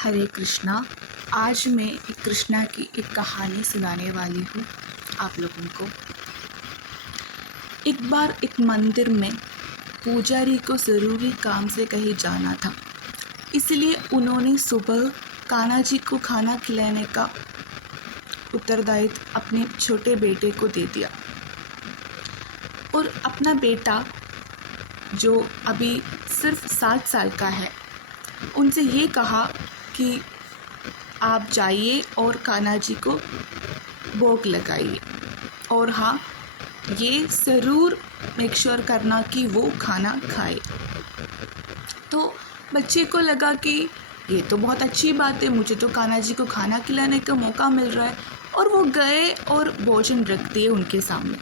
हरे कृष्णा। आज मैं एक कृष्णा की एक कहानी सुनाने वाली हूँ आप लोगों को। एक बार एक मंदिर में पुजारी को ज़रूरी काम से कहीं जाना था, इसलिए उन्होंने सुबह कान्हा जी को खाना खिलाने का उत्तरदायित्व अपने छोटे बेटे को दे दिया। और अपना बेटा जो अभी सिर्फ 7 साल का है, उनसे ये कहा कि आप जाइए और कान्हा जी को भोग लगाइए, और हाँ, ये ज़रूर मेक श्योर करना कि वो खाना खाए। तो बच्चे को लगा कि ये तो बहुत अच्छी बात है, मुझे तो कान्हा जी को खाना खिलाने का मौका मिल रहा है। और वो गए और भोजन रख दिए उनके सामने।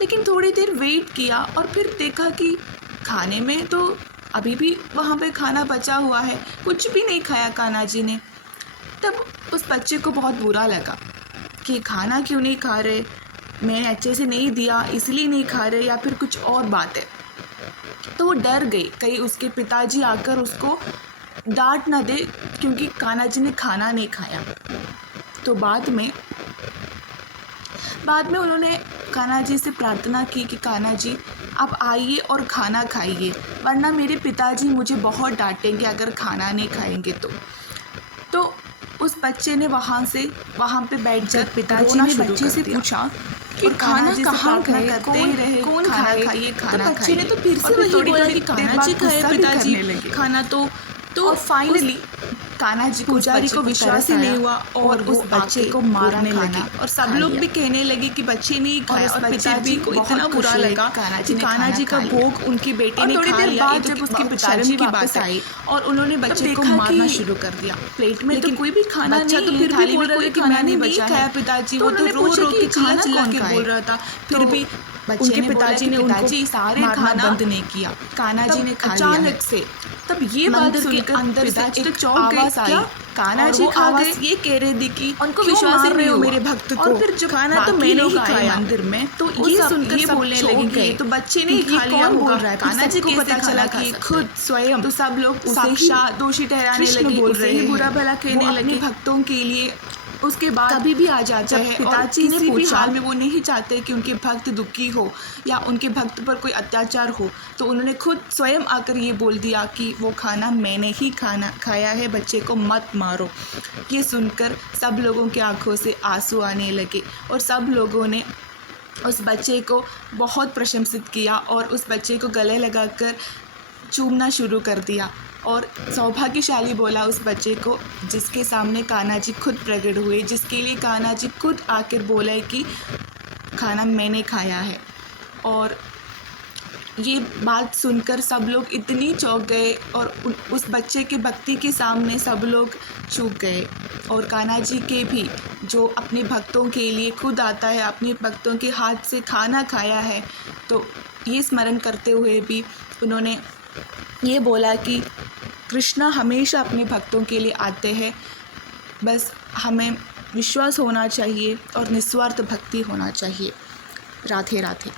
लेकिन थोड़ी देर वेट किया और फिर देखा कि खाने में तो अभी भी वहाँ पे खाना बचा हुआ है, कुछ भी नहीं खाया कान्हा जी ने। तब उस बच्चे को बहुत बुरा लगा कि खाना क्यों नहीं खा रहे, मैंने अच्छे से नहीं दिया इसलिए नहीं खा रहे, या फिर कुछ और बात है। तो वो डर गई कहीं उसके पिताजी आकर उसको डांट ना दे, क्योंकि कान्हा जी ने खाना नहीं खाया। तो बाद में उन्होंने कान्हा जी से प्रार्थना की कि कान्हा जी आप आइए और खाना खाइए, वरना मेरे पिताजी मुझे बहुत डांटेंगे अगर खाना नहीं खाएंगे तो उस बच्चे ने वहाँ पे बैठकर पिताजी ने बच्चे से पूछा कि खाना कहाँ गए, कौन खाए। तो बच्चे ने तो फिर से वही बोला कि कान्हा जी खाए पिताजी खाना। तो फाइनली कान्हा जी पुजारी को विश्वास ही नहीं हुआ और उस बच्चे को मारने लगे। और सब लोग भी कहने लगे कि बच्चे ने ही खाया, और पिताजी को इतना बुरा लगा कि कान्हा जी का भोग उनके बेटे ने खा लिया। जब उसके पिताजी वापस आए और उन्होंने बच्चे को मारना शुरू कर दिया। प्लेट में तो कोई भी खाना नहीं, तो फिर भी बोल रहे कि मैंने नहीं खाया पिताजी। वो तो रो रो के चिल्ला चिल्ला के बोल रहा था। फिर भी उनके पिताजी ने उनको सारे खाना बंद नहीं किया, कान्हा जी ने खा लिया। अचानक से तब ये बात सुनकर अंदर से एक आवाज़ आई, कान्हा जी खा गए। ये कह रहे थे कि उनको विश्वास ही नहीं हुआ मेरे भक्त को। और फिर जब खाना तो मैंने ही खाया मंदिर में, तो ये सुनकर ये बोलने लगे कि तो बच्चे ने ही खा लिया होगा। कान्हा जी को पता चला कि खुद स्वयं, तो सब लोग साक्षात दोषी ठहराने लगे, उसे ही बुरा भला कहने लगे भक्तों के लिए। उसके बाद कभी भी आ जाता है, पिताजी ने पूछा हाल में वो नहीं चाहते कि उनके भक्त दुखी हो या उनके भक्त पर कोई अत्याचार हो, तो उन्होंने खुद स्वयं आकर ये बोल दिया कि वो खाना मैंने ही खाया है, बच्चे को मत मारो। ये सुनकर सब लोगों की आंखों से आंसू आने लगे और सब लोगों ने उस बच्चे को बहुत प्रशंसित किया और उस बच्चे को गले लगाकर चूमना शुरू कर दिया। और सौभाग्यशाली बोला उस बच्चे को जिसके सामने कान्हा जी खुद प्रकट हुए, जिसके लिए कान्हा जी खुद आकर बोला है कि खाना मैंने खाया है। और ये बात सुनकर सब लोग इतनी चौंक गए और उस बच्चे के भक्ति के सामने सब लोग चूक गए। और कान्हा जी के भी जो अपने भक्तों के लिए खुद आता है, अपने भक्तों के हाथ से खाना खाया है, तो ये स्मरण करते हुए भी उन्होंने ये बोला कि कृष्णा हमेशा अपने भक्तों के लिए आते हैं, बस हमें विश्वास होना चाहिए और निस्वार्थ भक्ति होना चाहिए। राधे राधे।